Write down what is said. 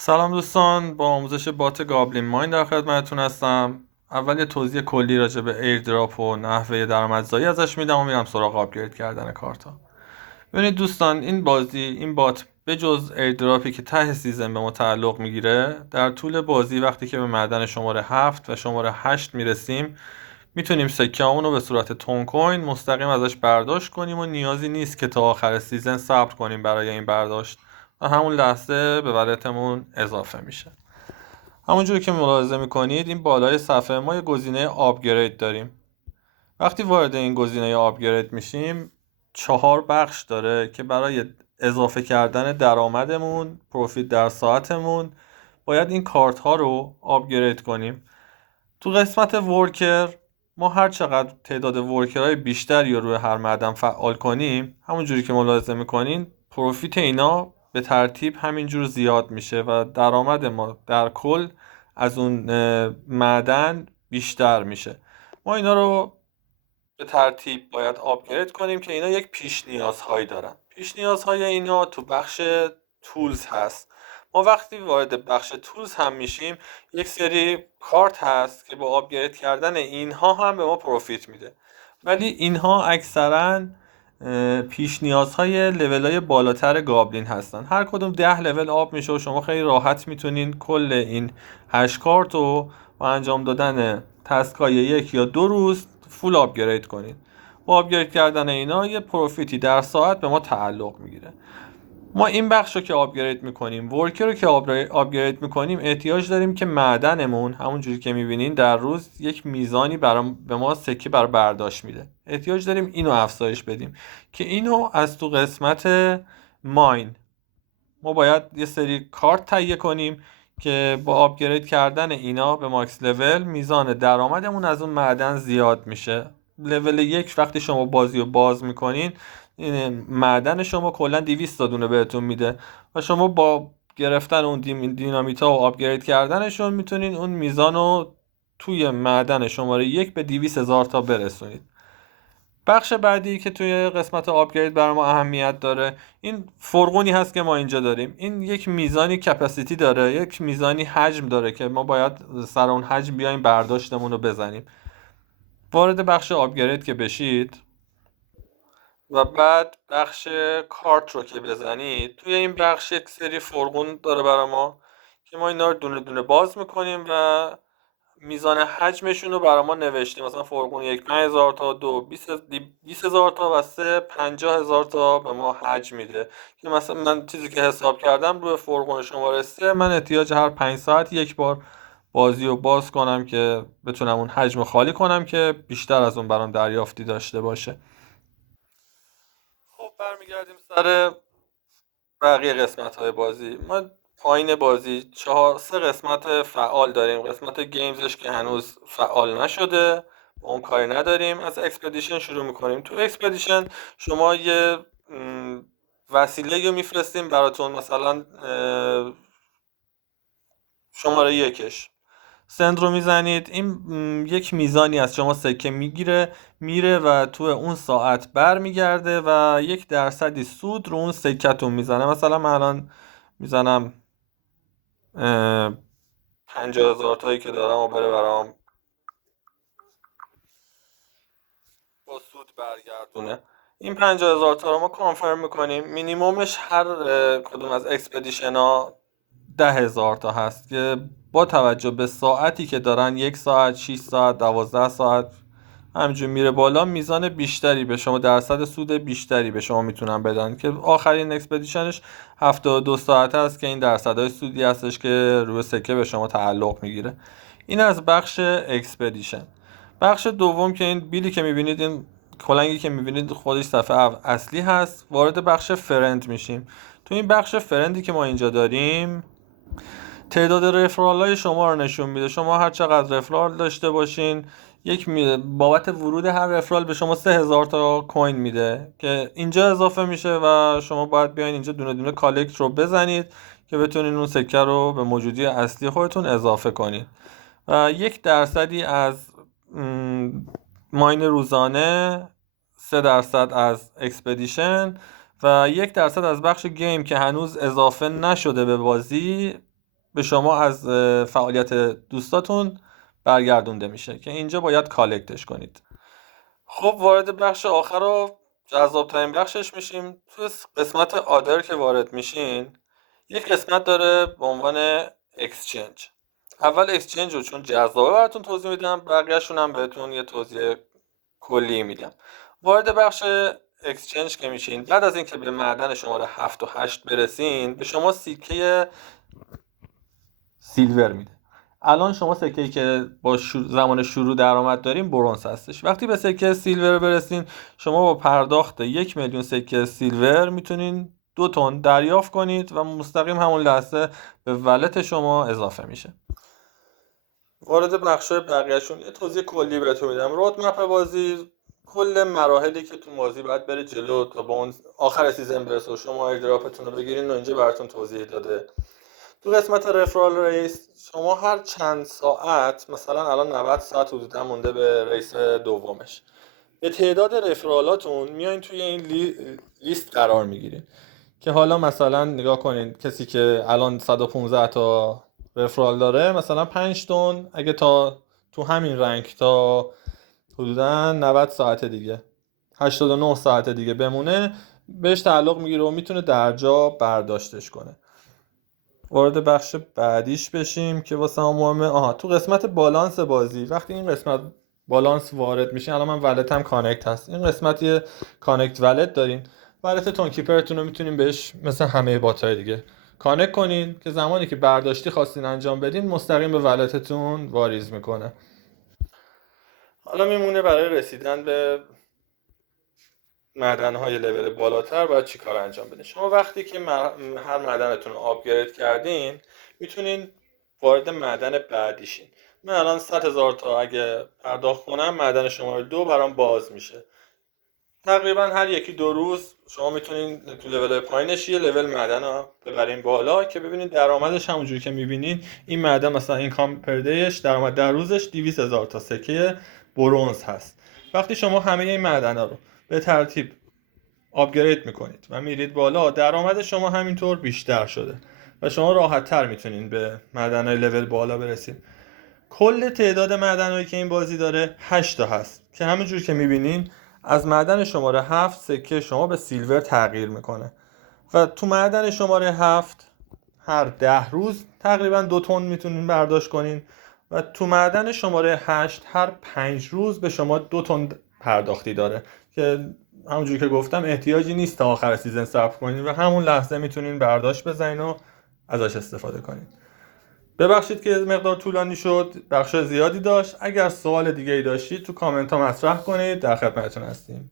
سلام دوستان، با آموزش بات گابلین ماین در خدمتتون هستم. اول یه توضیح کلی راجع به ایردراپ و نحوه درآمدزایی ازش میدم و میرم سراغ آپگرید کردن کارتا. ببینید دوستان، این بات به جز ایردراپی که ته سیزن به ما تعلق میگیره، در طول بازی وقتی که به معدن شماره 7 و شماره 8 میرسیم میتونیم سکه‌مون رو به صورت تون کوین مستقیم ازش برداشت کنیم و نیازی نیست که تا آخر سیزن صبر کنیم برای این برداشت و همون لحظه به والتمون اضافه میشه. همونجوری که ملاحظه میکنید این بالای صفحه ما یه گزینه آپگرید داریم. وقتی وارد این گزینه آپگرید میشیم 4 بخش داره که برای اضافه کردن درآمدمون، پروفیت در ساعتمون باید این کارت ها رو آپگرید کنیم. تو قسمت ورکر ما هر چقدر تعداد ورکرهای بیشتری رو روی هر معدن فعال کنیم، همونجوری که ملاحظه میکنین پروفیت اینا به ترتیب همینجور زیاد میشه و درآمد ما در کل از اون معدن بیشتر میشه. ما اینا رو به ترتیب باید آپگرید کنیم که اینا یک پیش نیازهایی دارن. پیش نیازهای اینا تو بخش تولز هست. ما وقتی وارد بخش تولز هم میشیم یک سری کارت هست که با آپگرید کردن اینها هم به ما پروفیت میده، ولی اینها اکثرا پیش نیازهای لول های بالاتر گابلین هستن. هر کدوم 10 لول آب میشه و شما خیلی راحت میتونین کل این 8 کارت رو با انجام دادن تسکای 1 یا 2 روز فول آپگرید کنید. با آپگرید کردن اینا یه پروفیتی در ساعت به ما تعلق میگیره. ما این بخش رو که آپگرید میکنیم، ورکر رو که آپگرید میکنیم، احتیاج داریم که معدنمون همونجوری که میبینین در روز یک میزانی به ما سکه برای برداشت میده. احتیاج داریم اینو افزایش بدیم که اینو از تو قسمت ماین ما باید یه سری کارت تهیه کنیم که با آپگرید کردن اینا به ماکس لول میزان درآمدمون از اون معدن زیاد میشه. لول 1 وقتی شما بازی رو باز میکنین معدن شما کلا 200 تا دونه بهتون میده و شما با گرفتن اون دینامیتا و آپگرید کردنشون میتونین اون میزان رو توی معدن شماره 1 به 200,000 تا برسونید. بخش بعدی که توی قسمت آپگرید برای ما اهمیت داره این فرغونی هست که ما اینجا داریم. این یک میزانی کپاسیتی داره، یک میزانی حجم داره که ما باید سر اون حجم بیایم برداشتمون رو بزنیم. وارد بخش آپگرید که بشید و بعد بخش کارت رو که بزنید، توی این بخش یک سری فرغون داره برای ما که ما اینا رو دونه دونه باز میکنیم و میزان حجمشون رو برای ما نوشتیم. مثلا فرغون 1 5000 تا، 2 20000 تا و 3 50000 تا به ما حجم میده. که مثلا من چیزی که حساب کردم روی فرغون شماره 3 من احتیاج هر 5 ساعت یک بار بازی رو باز کنم که بتونم اون حجم خالی کنم که بیشتر از اون برام دریافتی داشته باشه. خب برمیگردیم سر بقیه قسمت های بازی. ما پایین بازی سه قسمت فعال داریم. قسمت گیمزش که هنوز فعال نشده، با اون کاری نداریم. از اکسپدیشن شروع میکنیم. تو اکسپدیشن شما یه وسیله رو میفرستیم براتون، مثلا شماره 1 سند رو میزنید، این یک میزانی از شما سکه میگیره میره و تو اون ساعت بر میگرده و 1% سود رو اون سکتون میزنه. مثلا من الان میزنم 50,000 تایی که دارم و بره برام با سود برگردونه. این 50,000 تا رو ما کانفرم میکنیم. مینیمومش هر کدوم از اکسپدیشن ها 10,000 تا هست که با توجه به ساعتی که دارن، 1 ساعت، 6 ساعت، 12 ساعت همینجور میره بالا، میزان بیشتری به شما، درصد سود بیشتری به شما میتونن بدن که آخرین اکسپدیشنش 72 ساعت هست که این درصدهای سودی هستش که روی سکه به شما تعلق میگیره. این از بخش اکسپدیشن. بخش دوم که این بیلی که میبینید، این کلنگی که میبینید خودش صفحه اصلی هست. وارد بخش فرند میشیم. تو این بخش فرندی که ما اینجا داریم تعداد رفرال های شما رو نشون میده. شما هر چقدر رفرال داشته باشین بابت ورود هر رفرال به شما 3,000 تا کوین میده که اینجا اضافه میشه و شما باید بیاین اینجا دونه دونه کالکت رو بزنید که بتونین اون سکه رو به موجودی اصلی خودتون اضافه کنید. و 1% از ماین روزانه، 3% از اکسپدیشن و 1% از بخش گیم که هنوز اضافه نشده به بازی به شما از فعالیت دوستاتون برگردونده میشه که اینجا باید کالکتش کنید. خب وارد بخش آخر و جذاب‌ترین بخشش میشیم. تو قسمت آدر که وارد میشین، یک قسمت داره به عنوان اکسچنج. اول اکسچنج رو چون جذابه براتون توضیح میدم، بقیه‌شون هم بهتون یه توضیح کلی میدم. وارد بخش اکسچنج که میشین، بعد از اینکه به معدن شماره 7 و 8 برسین، به شما سیکه سیلور میده. الان شما سکه‌ای که با زمان شروع درآمد داریم برنز هستش. وقتی به سکه سیلور برسین، شما با پرداخت 1,000,000 سکه سیلور میتونین 2 تن دریافت کنید و مستقیم همون لحظه به ولت شما اضافه میشه. وارد بخشای بقیه‌شون یه توضیح کلی بهتون میدم. رودمپ بازی، کل مراحلی که تو بازی باید بره جلو تا با اون آخر سیزن برسه و شما ایردراپتون رو بگیرین و اینجا براتون توضیح داده. تو قسمت رفرال ریس شما هر چند ساعت، مثلا الان 90 ساعت حدودا مونده به ریس دومش، به تعداد رفرالاتون میایین توی این لیست قرار میگیرین که حالا مثلا نگاه کنین کسی که الان 115 تا رفرال داره، مثلا 5 تن اگه تا تو همین رنگ تا حدودا 90 ساعت دیگه 89 ساعت دیگه بمونه، بهش تعلق میگیره و میتونه درجا برداشتش کنه. وارد بخش بعدیش بشیم که واسه هم مهمه. تو قسمت بالانس بازی، وقتی این قسمت بالانس وارد میشین، الان من ولت هم کانکت هست، این قسمت یه کانکت ولت دارین. ولت تون کیپرتون رو میتونین بهش مثل همه باتای دیگه کانکت کنین که زمانی که برداشتی خواستین انجام بدین مستقیم به ولتتون واریز میکنه. حالا میمونه برای رسیدن به معدن‌های لول بالاتر باید چی کار انجام بدین. شما وقتی که هر معدنتون رو آپگرید کردین، میتونین وارد معدن بعدیشین. من الان 100,000 تا اگه پرداخت کنم، معدن شماره 2 برام باز میشه. تقریبا هر یکی 2 روز شما میتونین تو لول پایینش یه لول معدن رو ببرین بالا که ببینین درآمدش همونجوری که میبینین این معدن مثلا اینکام پر دیش، درآمد در روزش 200,000 تا سکه برنز هست. وقتی شما همه این معدن‌ها رو به ترتیب آپگرید میکنید و میرید بالا، درآمد شما همینطور بیشتر شده و شما راحت تر میتونین به معدن‌های لول بالا برسید. کل تعداد معدن‌هایی که این بازی داره 8 تا هست که همونجور که میبینین از معدن شماره 7 سکه شما به سیلور تغییر میکنه و تو معدن شماره 7 هر 10 روز تقریبا 2 تن میتونین برداشت کنین و تو معدن شماره 8 هر 5 روز به شما 2 تن پرداختی داره که همونجوری که گفتم احتیاجی نیست تا آخر سیزن صبر کنین و همون لحظه میتونین برداشت بزنین و ازش استفاده کنین. ببخشید که مقدار طولانی شد، بخش زیادی داشت. اگر سوال دیگه ای داشتید تو کامنت ها مطرح کنید، در خدمتتون هستیم.